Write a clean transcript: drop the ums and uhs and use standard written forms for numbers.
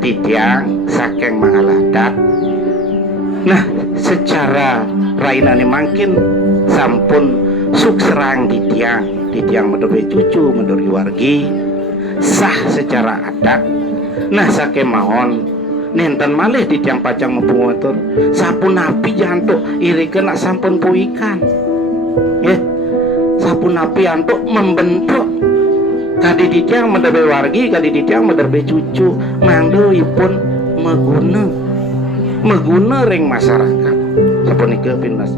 titiang saking mangaladat. Nah, secara rainane mangkin sampun sukserang titiang menurut cucu menurut wargi sah secara adat. Nah, saking mahon nenten malih titiang pacang mempungatur sapun napi jantuk irikeun sampun puikan. Ya, sapun napi antuk membentuk kadi titiang menderbe wargi, kadi titiang menderbe cucu mangdeupun meguna ring masyarakat. Sapunika pindah